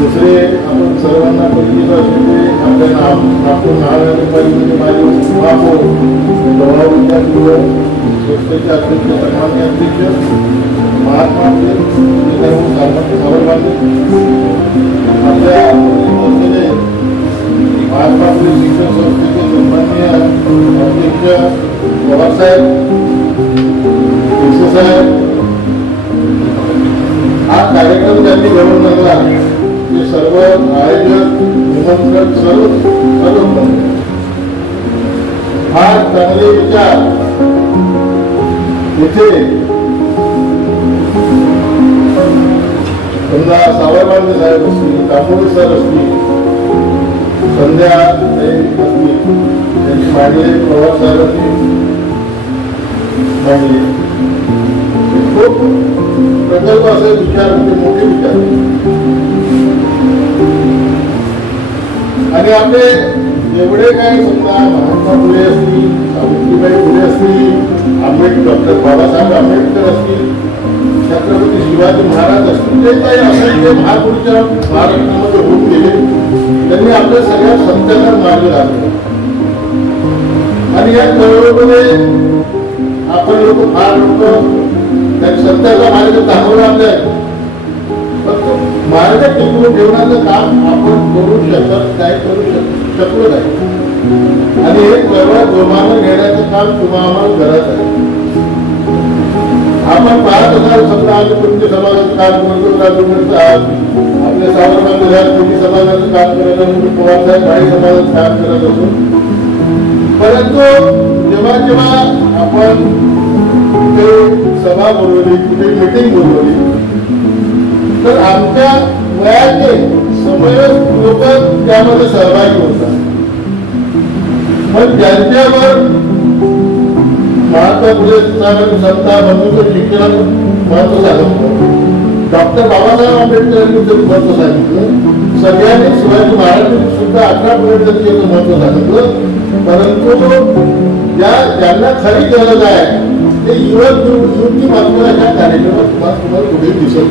दुसरे आपण सर्वांना परिचित असलेले आपल्या नागपूर महानगरपालिकेचे माजी महापौर लोहा विद्यापीठ संस्थेचे अध्यक्ष सन्माननीय अध्यक्ष महात्मा साबरमती आपल्या असलेले महात्मा फुले शिक्षण संस्थेचे सन्माननीय अध्यक्ष पवारसाहेब साहेब हा कार्यक्रम त्यांनी घडवून आणला. ते सर्व आयोजक निमंत्रण सर्व फार चांगले विचार इथे समजा सावरबांधे साहेब असतील, तांबोळी सर असतील, संध्या असतील, त्यांनी मांडले, पवार साहेबांनी मांडले. खूप प्रकल्प असे विचार होते, मोठे विचार. आणि आपले एवढे काही समजा महात्मा फुले असतील, सावित्रीबाई फुले असतील, आंबेडकर, डॉक्टर बाबासाहेब आंबेडकर असतील, छत्रपती शिवाजी महाराज असतील, जे काही असंख्य महापुरुष महाराष्ट्रामध्ये होऊन गेले, त्यांनी आपल्या सगळ्या संतांना मार्ग लागले. आणि या चळवळीमध्ये आपण लोक फार लोक संतांचा मार्ग दाखवला आपल्या, फक्त मार्ग टिकवून ठेवण्याचं काम आपण करू शकलो नाही. आणि हे चळवळ जोमानं घेण्याचं काम तुम्हाला करायचं आहे. आपण पाहत असाल समजा आम्ही कोणत्या समाजाचं काम करतो, आपल्या सावरबांधे समाजाचं काम करायला पवारसाहेब काही समाजाचं काम करत असतो. परंतु जेव्हा जेव्हा आपण कुठे सभा बोलवली, कुठे मीटिंग बोलवली, तर आमच्या वयाचे समवयस्क लोक त्यामध्ये सहभागी होतात. पण ज्यांच्यावर महात्मा फुले संस्था बंधूंचं शिक्षणाचं महत्व सांगितलं, डॉक्टर बाबासाहेब आंबेडकरांनी त्याचं महत्व सांगितलं, सगळ्यांनी शिवाजी महाराजांनी सुद्धा 18 पर्यंत महत्व सांगितलं. परंतु ज्यांना खरी गरज आहे ते युवती मात्र अशा कार्यक्रमात तुम्हाला पुढे दिसत.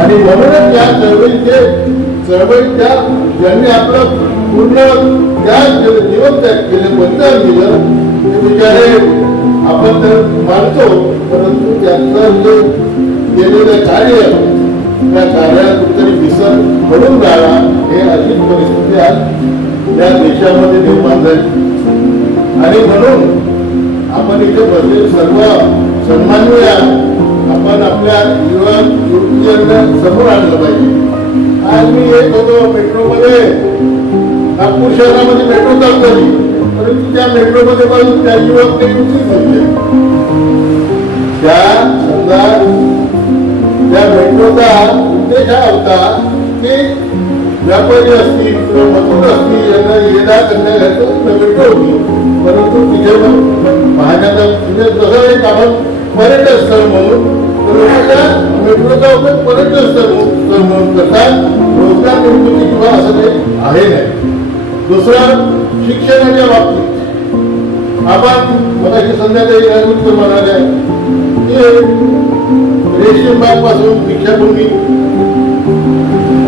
आणि म्हणूनच त्या चळवळीत त्या ज्यांनी आपलं पूर्ण त्या जीवन त्याग केले, बलिदान दिलं, ते बिचारे आपण तर मानतो, परंतु त्यांचं जे केलेलं कार्य त्या कार्याला कुठेतरी विसर पडून राहिला. हे अशीच परिस्थिती आज या देशामध्ये निर्माण झाली. आणि म्हणून आपण इथे बसलेले सर्व सन्माननीय आपण आपल्या युवकांना समोर आणलं पाहिजे. आज मी येत होतो मेट्रोमध्ये, नागपूर शहरामध्ये मेट्रो चालू झाली, परंतु त्या मेट्रोमध्ये पण त्या युवक काही उचलून होते. त्या समजा त्या मेट्रोचा उद्देश हा होता की व्यापारी असतील किंवा मजूर असतील यांना ये-जा करण्यासाठी मेट्रो होती. परंतु तिथे पाहण्याचा म्हणजे जसं एक आपण पर्यटन स्थळ म्हणून मेट्रोचा उपयोग पर्यटन स्थळ म्हणून करतात, रोजगार निर्मिती किंवा असं काही आहे नाही. दुसरं शिक्षणाच्या बाबतीत आपण मगाशी संध्याकाळी म्हणाले की रेशीम बाग पासून दीक्षाभूमी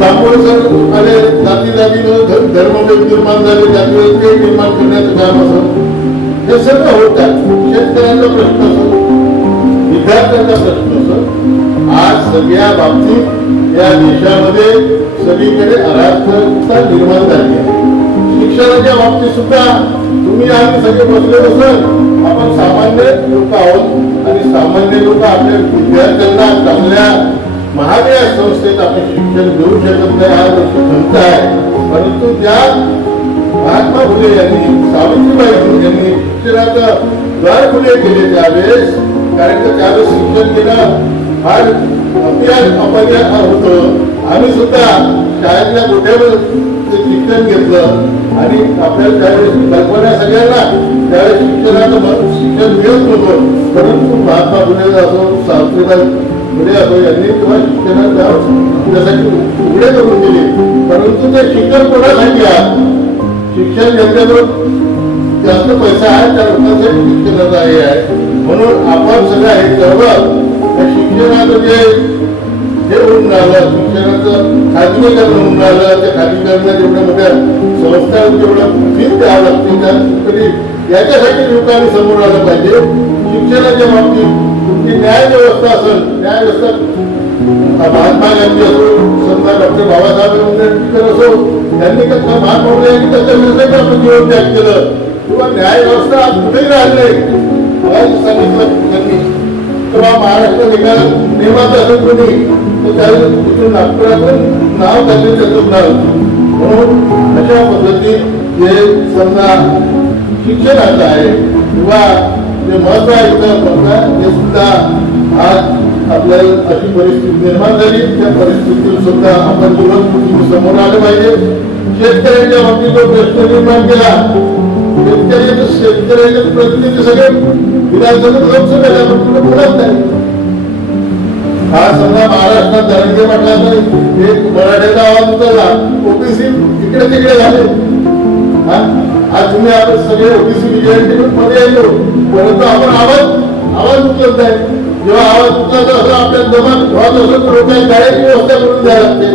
तांबोळसर आले, जाती धर्मभेद निर्माण झाले, जातीय निर्माण करण्याचं काम असं हे सर्व होतात. शेतकऱ्यांचा प्रश्न असो, विद्यार्थ्यांचा प्रश्न असो, आज सगळ्या बाबतीत या देशामध्ये सगळीकडे अराजकता निर्माण झाली आहे. शिक्षणाच्या बाबतीत सुद्धा तुम्ही आम्ही सगळे बसले असेल, आपण सामान्य लोक आहोत आणि सामान्य लोक आपल्या विद्यार्थ्यांना चांगल्या महाविद्यालय संस्थेत आपण शिक्षण देऊ शकत नाही, हा खंत आहे. परंतु त्या महात्मा फुले यांनी, सावित्रीबाई फुले यांनी शिक्षणाचं द्वार खुले केले त्यावेळेस, कारण की त्यावेळेस शिक्षण घेणं फार अपयश होतं. आम्ही सुद्धा शाळेतल्या मोठ्यावर शिक्षण घेतलं आणि आपल्याला त्यावेळेस कल्पना सगळ्यांना त्यावेळेस शिक्षण मिळत नव्हतं. परंतु महात्मा फुले असो, सावित्रीबाई फुले असो यांनी किंवा शिक्षणासाठी उघडे करून दिले. परंतु ते शिक्षण कोणासाठी आहे? शिक्षण ज्यांच्याजवळ जास्त पैसा आहे त्या लोकांसाठी शिक्षणाचा हे आहे. म्हणून आपण सगळं हे सर्व शिक्षणाचं जे हे होऊन राहिलं, शिक्षणाचं खाजगीकरण होऊन राहिलं. त्या खाजगीकरणात एवढ्या मोठ्या संस्था एवढं फीस द्यावं लागते तरी याच्यासाठी लोकांनी समोर आलं पाहिजे. शिक्षणाच्या बाबतीत तुमची न्याय व्यवस्था असेल, न्याय व्यवस्था महात्मा गांधी असो, समजा डॉक्टर बाबासाहेब आंबेडकर असो, त्यांनी कसं महात्मा गांधी त्याच्यासाठी आपण जीवन त्याग केलं किंवा न्याय व्यवस्था आज कुठेही राहिली नाही. मला सांगितलं त्यांनी तेव्हा महाराष्ट्र निकाल नियमात असेल कोणी तर त्यावेळेस तिथून नागपुरातून नाव त्यांनी त्याचं नाव. म्हणून अशा पद्धतीत जे समजा शिक्षणाचं आहे किंवा जे महत्व आहे ते सुद्धा आज आपल्याला अशी परिस्थिती निर्माण झाली. त्या परिस्थितीतून सुद्धा आपण जीवन समोर आलं पाहिजे. शेतकऱ्यांच्या बाबतीत जो प्रश्न निर्माण केला, शेतकऱ्याचे प्रतिनिधी सगळे विधानसभेत लोकसभेला बोलत नाही. हा समजा महाराष्ट्रात धनंजय पाटलाचा एक मराठ्याचा आवाज उचलला, ओबीसी इकडे तिकडे झाले. आज तुम्ही आपण सगळे ओबीसी विजयांचे मध्ये येतो, परंतु आपण आवाज उचलत नाही. जेव्हा आवाज उचलायचा असं आपल्या जमात होत असं तर लोकांनी गाड्याची व्यवस्था करून द्यायला लागते.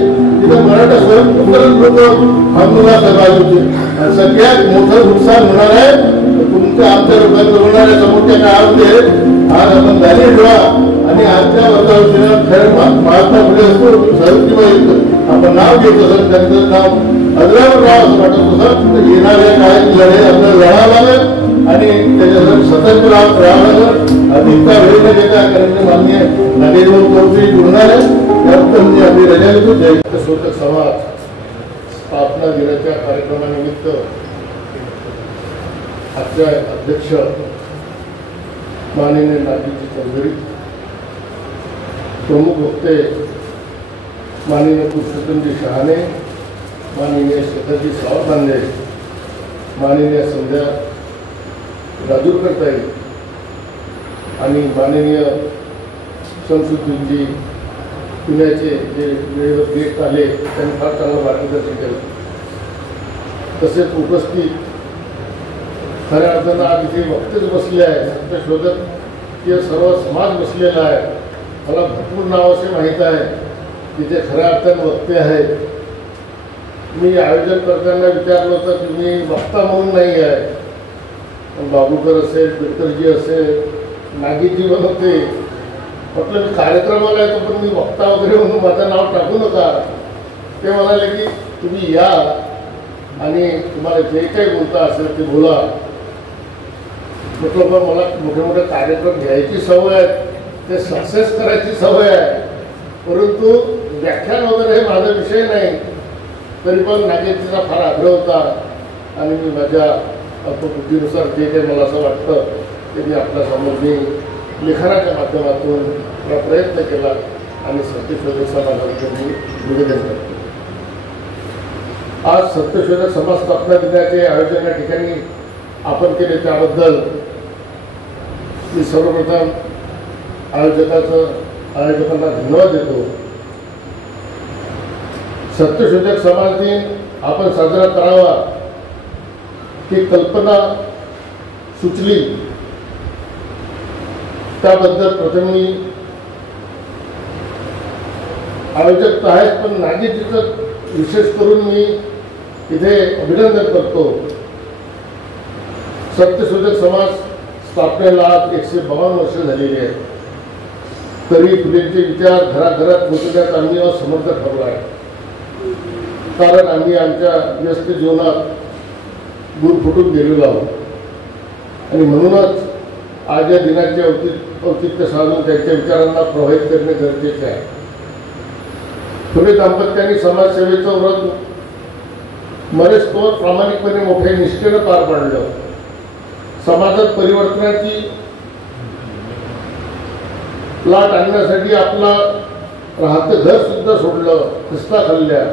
तिथं मराठा स्वयंपूर्ण लोक आंदोलनात सहभागी होते. सगळ्यात मोठं नुकसान होणार आहे तुमच्या आमच्या लोकांचं होणाऱ्या समोरच्या काळामध्ये. आज आपण जाणीव ठेवा आणि आजच्या वर्षावर खेळ महात्मा फुले असतो, सावित्रीबाई आपण नाव घेत असत, त्यांचं नाव अजरावर राव असं वाटत असं. तर येणाऱ्या काळाची लढाई आपल्याला लढावं लागेल आणि त्याच्यासाठी सतर्क राहावं लागेल. अधिकता वेळ न घेता कारण मान्य नरेंद्र चौधरी बोलणार आहे त्याबद्दल मी आपली रजा घेतो. जयशोधक समाज स्थापना दिनाच्या कार्यक्रमानिमित्त आजच्या अध्यक्ष माननीय नागजी चौधरी, प्रमुख वक्ते माननीय पुरुषोत्तमजी शहाणे, माननीय शेखरजी सावरकांदे, माननीय संध्या राजूरकर ताई आणि माननीय शमसुद्दीनजी पुण्याचे जे वेळेवर गेस्ट आले त्यांनी फार चांगलं मार्गदर्शन केलं. तसेच उपस्थित खऱ्या अर्थानं आज इथे वक्तेच बसले आहे, सत्यशोधक हे सर्व समाज बसलेला आहे. मला भरपूर नाव असे माहीत आहे की ते खऱ्या अर्थानं वक्ते आहेत. मी आयोजन करताना विचारलं होतं की मी वक्ता म्हणून नाही आहे, बाबूकर असेल, बिडकरजी असेल, नागीजी पण होते. म्हटलं मी कार्यक्रमाला येतो पण मी वक्ता वगैरे म्हणून माझं नाव टाकू नका. ते म्हणाले की तुम्ही या आणि तुम्हाला जे काही बोलता असेल ते बोला. म्हटलं पण मला मोठे मोठे कार्यक्रम घ्यायची सवय आहे, ते सक्सेस करायची सवय आहे, परंतु व्याख्यान वगैरे हे माझा विषय नाही. तरी पण नागेशजीचा फार आग्रह होता आणि मी माझ्या बुद्धीनुसार जे काही मला असं वाटतं ते मी आपल्यासमोर मी लिखाणाच्या माध्यमातून प्रयत्न केला आणि सत्यशोधक समाजाबद्दल मी निवेदन करतो. आज सत्यशोधक समाज स्थापना दिनाचे आयोजन या ठिकाणी आपण केले त्याबद्दल मी सर्वप्रथम आयोजकांना धन्यवाद देतो. सत्यशोधक समाज दिन आपण साजरा करावा ही कल्पना सुचली त्याबद्दल प्रथम मी आयोजक तर आहेत पण नागेशजीचं विशेष करून मी इथे अभिनंदन करतो. सत्यशोधक समाज स्थापनेला आज 152 वर्ष झालेली आहेत, तरी फुलेंचे विचार घराघरात पोचवण्यात आम्ही असमर्थ ठरलो आहे. कारण आम्ही आमच्या व्यस्त जीवनात दूर फुटून गेलेलो आहोत आणि म्हणूनच आज या दिनाचे औचित्य साधून त्यांच्या विचारांना प्रभावित करणे गरजेचे आहे. फुले दाम्पत्यांनी समाजसेवेचं व्रत मरेस्तोवर प्रामाणिकपणे मोठ्या निष्ठेनं पार पाडलं. समाजात परिवर्तनाची लाट आणण्यासाठी आपला राहतं घर सुद्धा सोडलं, खस्ता खाल्ल्या.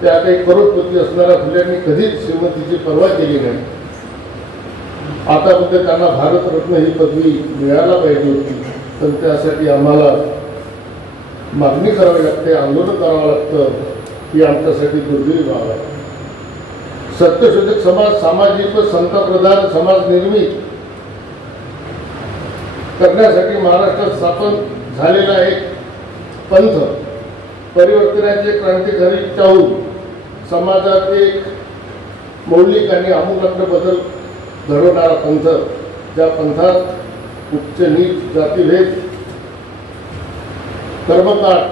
त्या काही करोडपती असणाऱ्या फुल्यांनी कधीच श्रीमंतीची पर्वा केली नाही. आतापर्यंत त्यांना भारतरत्न ही पदवी मिळायला पाहिजे होती, पण त्यासाठी आम्हाला मागणी करावी लागते, आंदोलन करावं लागतं. ही आमच्यासाठी दुर्दैवी बाब आहे. सत्यशोधक समाज सामाजिक व संतप्रधान समाज निर्मित करण्यासाठी महाराष्ट्रात स्थापन झालेला एक पंथ परिवर्तनाचे क्रांतिकारी चाहून समाजात एक मौलिक आणि आमूलाग्र बदल घडवणारा पंथ, ज्या पंथात उच्च नीच जातीभेद, कर्मकांड,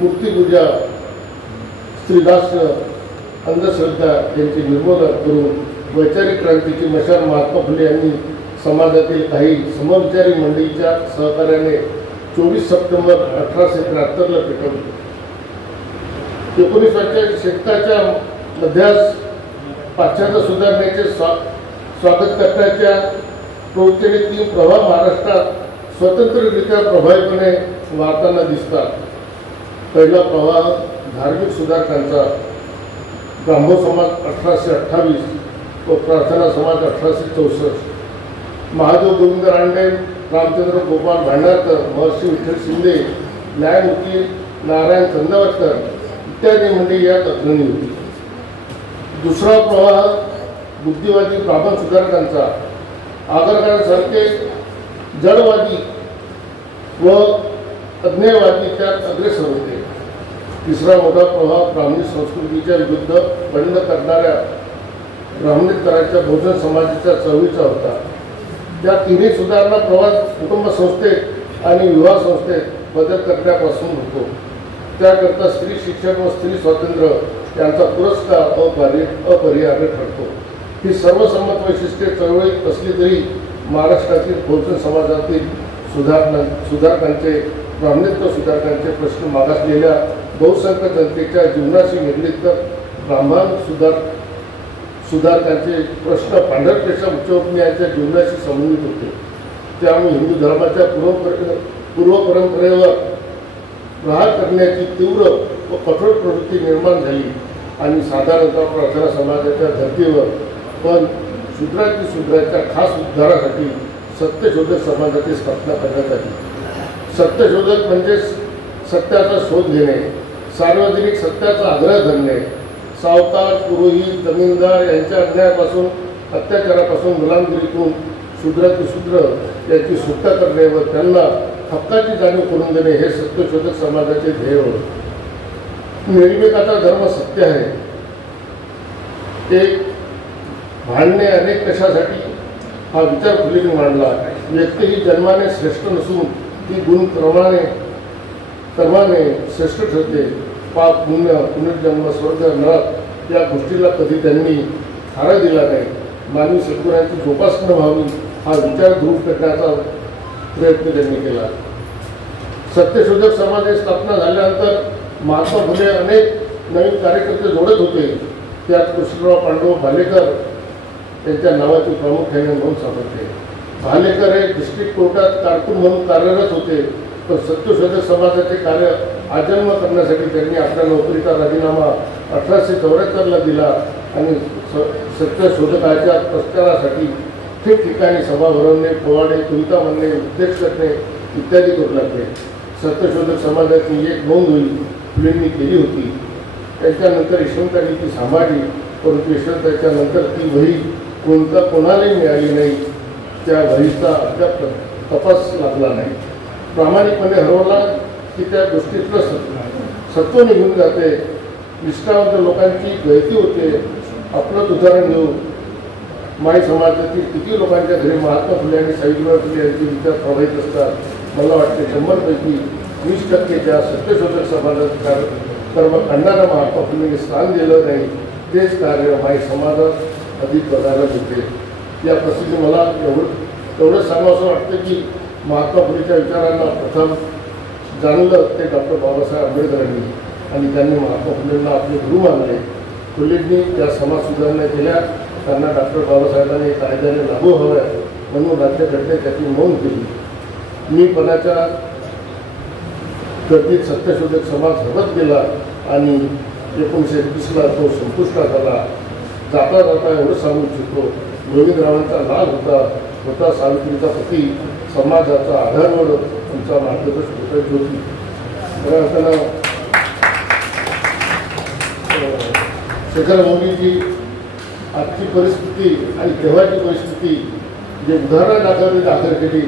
मूर्तिपूजा, स्त्रीदास्य, अंधश्रद्धा यांचे निर्मूलन करून वैचारिक क्रांतीची मशाल महात्मा फुले यांनी समाजातील काही समविचारी मंडळीच्या सहकार्याने 24 सप्टेंबर 1873 पेटवली. 19व्या शतकाच्या मध्यास पाश्चात्य सुधारणेचे स्वागत करण्याच्या प्रवृत्तीने 3 प्रवाह महाराष्ट्रात स्वतंत्ररित्या प्रभावीपणे वाढताना दिसतात. पहिला प्रवाह धार्मिक सुधारकांचा, ब्राह्मो समाज 1828 व प्रार्थना समाज 1864, महादेव गोविंद रानडे, रामचंद्र गोपाल भांडारकर, महर्षी विठ्ठल शिंदे, न्यायमूर्ती नारायण चंदावरकर इत्यादी मंडळी यात अग्रणी होती. दुसरा प्रवाह बुद्धिवादी ब्राह्मण सुधारकांचा, आगरकरांसारखे जडवादी व अज्ञेयवादी त्यात अग्रेसर होते. तिसरा मोठा प्रवाह ब्राह्मणी संस्कृतीच्या विरुद्ध बंड करणाऱ्या ब्राह्मणेतरांच्या बहुजन समाजाच्या चळवळीचा होता. त्या तिन्ही सुधारणा प्रवास कुटुंब संस्थेत आणि विवाह संस्थेत बदल करण्यापासून होतो. त्याकरता स्त्री शिक्षण व स्त्री स्वातंत्र्य यांचा पुरस्कार अपरिहार्य ठरतो. ही सर्वसंमत वैशिष्ट्ये चळवळीत असली तरी महाराष्ट्रातील बहुजन समाजातील सुधारकांचे, ब्राह्मणत्व सुधारकांचे प्रश्न मागासलेल्या बहुसंख्य जनतेच्या जीवनाशी निगडीत तर ब्राह्मण सुधारकांचे प्रश्न पांढरपेशा उच्चवर्णीयांच्या जीवनाशी संबंधित होते. त्यामुळे हिंदू धर्माच्या पूर्व परंपरेवर प्रहार करण्याची तीव्र व कठोर प्रवृत्ती निर्माण झाली आणि साधारणतः प्रार्थना समाजाच्या धर्तीवर पण शूद्राच्या खास उद्धारासाठी सत्यशोधक समाजाची स्थापना करण्यात आली. सत्यशोधक म्हणजे सत्याचा शोध घेणे, सार्वजनिक सत्याचा आग्रह धरणे, सावकार, पुरोहित, जमीनदार यांच्या अन्यायापासून, अत्याचारापासून, गुलामगिरीतून शूद्र याची सुटका करणे व त्यांना हक्काची जाणीव करून देणे हे सत्यशोधक समाजाचे ध्येय होते. निर्विकाचा धर्म सत्य आहे. एक भांडणे अनेक कशासाठी हा विचार फुलेंनी मांडला. व्यक्ती ही जन्माने श्रेष्ठ नसून ती गुण कर्माने श्रेष्ठ ठरते. पाप, पुण्य, पुनर्जन्म, स्वर्ग, नरक या गोष्टीला कधी त्यांनी थारा दिला नाही. मानवी सद्गुणांची जोपासना व्हावी हा विचार दूर करण्याचा प्रयत्न त्यांनी केला. सत्यशोधक समाजाची स्थापना झाल्यानंतर महात्मा फुले अनेक नवीन कार्यकर्ते जोडत होते. त्यात कृष्णराव पांडुरंग भालेकर यांच्या नावाची प्रामुख्याने नोंद सापडते. भालेकर हे डिस्ट्रिक्ट कोर्टात कारकून म्हणून कार्यरत होते, पण सत्यशोधक समाजाचे कार्य आजन्म करण्यासाठी त्यांनी आपल्या नोकरीचा राजीनामा 1874ला दिला आणि सत्यशोधकाच्या प्रचारासाठी ठिकठिकाणी सभा भरवणे, पोवाडे, कविता म्हणणे, उपदेश करणे इत्यादी करू लागले. सत्यशोधक समाजाची एक नोंद होईल फुलेंनी केली होती. त्याच्यानंतर यशवंतांनी ती सांभाळली, परंतु यशवंताच्या नंतर ती वही कोणालाही मिळाली नाही. त्या वहीचा अद्याप तपास लागला नाही. प्रामाणिकपणे हरवला की त्या गोष्टीतलं सत्व निघून जाते. निष्ठावंत लोकांची गळती होते. आपलंच उदाहरण घेऊ, माई समाजातील किती लोकांच्या घरी महात्मा फुले आणि सावित्रीबाई फुले यांचे विचार प्रभावित असतात. मला वाटते 100पैकी 20% ज्या सत्यशोधक समाजात कर्मकांडाला महात्मा फुलेंनी स्थान दिलं नाही तेच कार्य माई समाजात अधिक बघायला मिळते. या प्रसंगी मला एवढंच सांगावं वाटतं की महात्मा फुलेच्या विचारांना प्रथम जाणलं ते डॉक्टर बाबासाहेब आंबेडकरांनी आणि त्यांनी महात्मा फुलेंना आपले गुरु मानले. फुलेंनी त्या समाज सुधारणा केल्या. त्यांना डॉक्टर बाबासाहेबांनी कायद्याने लागू हव्या म्हणून राज्यघटनेत त्याची नोंद केली. मीपणाच्या गर्दीत सत्यशोधक समाज हरत गेला आणि 1931ला तो संपुष्टात आला. जाता एवढं सांगू इच्छितो, गोविंदरावांचा लाभ होता सावित्रीचा पती, समाजाचा आधारवड तुमचा मार्गदर्शक होती. खऱ्या अर्थानं शेखर मोदीची आजची परिस्थिती आणि तेव्हाची परिस्थिती जे उदाहरण दाखल केली,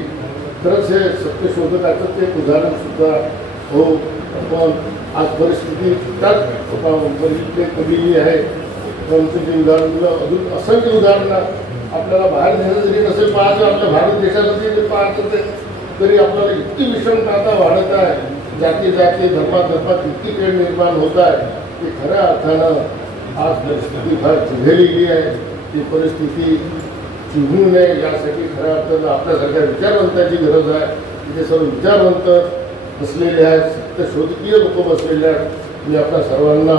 खरंच हे सत्यशोधकाचं ते उदाहरणसुद्धा हो. आपण आज परिस्थिती त्याच परिस्थितीत कमी आहे. परंतु जे उदाहरण दिलं अजून असंख्य उदाहरणं आपल्याला बाहेर नेलं जरी नसेल पाहायचं, आपल्या भारत देशामध्ये जरी पाहत तरी आपल्याला इतकी विषमता आता वाढत आहे, जाती धर्मात इतकी खेळ निर्माण होत आहे की खऱ्या अर्थानं आज परिस्थिती फार चिघळलेली आहे. ती परिस्थिती चिघळू नये यासाठी खऱ्या अर्थानं आपल्यासारख्या विचारवंताची गरज आहे. तिथे सर्व विचारवंत बसलेले आहेत, सत्यशोधकीय लोक बसलेले आहेत. मी आपल्या सर्वांना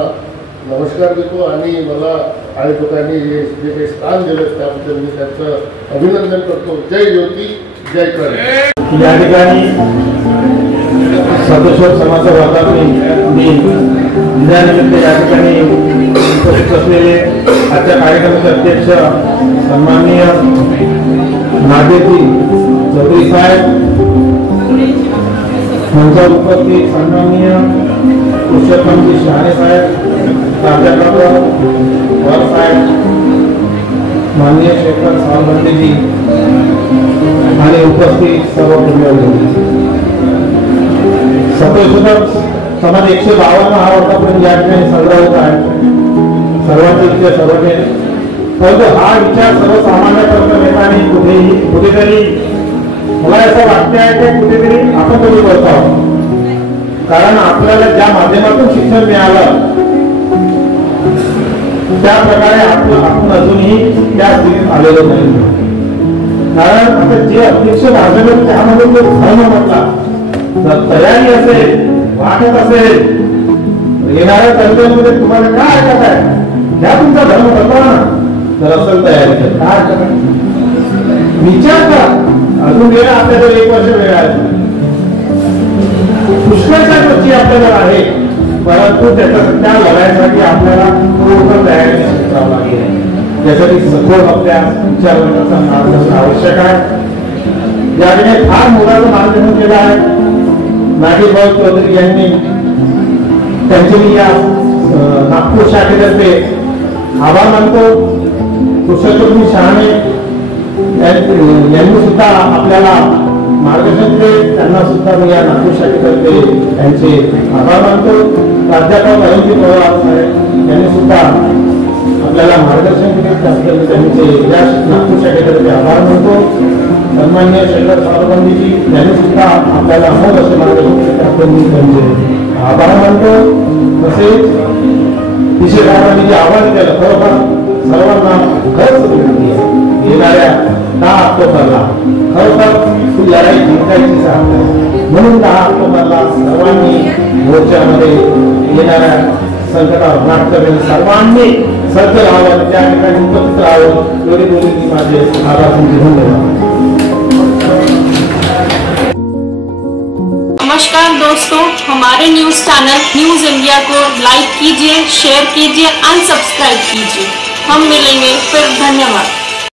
नमस्कार देतो आणि मला आयोजकांनी जे काही स्थान दिलं त्याबद्दल मी त्यांचं अभिनंदन करतो. जय ज्योती, जय क्रांती. या ठिकाणी सदस्वर समाज वातावरण दिनानिमित्त या ठिकाणी उपस्थित असलेले आजच्या कार्यक्रमाचे अध्यक्ष सन्माननीय नागेजी चौधरी साहेब, मंचावर उपस्थित सन्माननीय पुरुषोत्तमजी शहाणे साहेब, प्राध्यापक वर साहेब, माननीय शेखर सावंतजी आणि उपस्थित सर्व मंडळी. सत्यशोधक समाज 152 हा वर्षापर्यंत या ठिकाणी संग्रह होत आहे. सर्वांचे विचार सर्वजण, परंतु हा विचार सर्वसामान्यापर्यंत नेतानी कुठेतरी मला असं वाटते आहे की कुठेतरी आपण कमी करतो आहोत. कारण आपल्याला ज्या माध्यमातून शिक्षण मिळालं त्या प्रकारे आपण अजूनही त्या स्थितीत आलेलो नाही. कारण आता जे अध्यक्ष भाजप त्यामध्ये जो धर्म म्हटला, जर तयारी असेल, वाटत असेल, येणाऱ्या तरुणांमध्ये तुम्हाला काय ऐकत आहे ह्या तुमचा धर्म बदला ना. जर असेल तयारी तर काय ऐकत आहे विचार करा. अजून वेळ आपल्याकडे 1 वर्ष वेळ आहे. पुष्कळच्या गोष्टी आपल्याला आहे, परंतु त्या लढाईसाठी आपल्याला पूर्ण तयारी करावी लागेल. त्यासाठी सखोल अभ्यास विचारवंतांचा मार्गदर्शन आवश्यक आहे. या ठिकाणी फार मोलाचं मार्गदर्शन केलं आहे नागेशभाऊ चौधरी यांनी. त्यांचे मी या नागपूर शाखेतर्फे आभार मानतो. पुरुषोत्तमजी शहाणे यांनी सुद्धा आपल्याला मार्गदर्शन दिले, त्यांना सुद्धा मी या नागपूर शाखेतर्फे त्यांचे आभार मानतो. प्राध्यापक अरुणजी पवार साहेब यांनी सुद्धा आपल्याला मार्गदर्शन दिले, त्यांचे या नागपूर शाखेतर्फे आभार मानतो. सन्माननीय शेखर सावंतजी यांनी सुद्धा आपल्याला अमोल असे मार्गदर्शन दिले, त्याबद्दल मी त्यांचे आभार मानतो. तसेच विशेषकारांनी जे आव्हान केलं खरोखर सर्वांना खरंच विनंती आहे. येणाऱ्या 10 ऑक्टोबरला खरोखर ही लढाई जिंकायचीच आहे. म्हणून 10 ऑक्टोबरला सर्वांनी मोर्चामध्ये येणाऱ्या संकटावर मात करणे, सर्वांनी सज्ज राहावं, त्या ठिकाणी उपस्थित राहावं. एवढी बोलून माझे आभार. धन्यवाद. नमस्कार दोस्तों, हमारे न्यूज चैनल न्यूज इंडिया को लाइक कीजिए, शेयर कीजिए, अनसब्सक्राइब कीजिए. हम मिलेंगे फिर. धन्यवाद.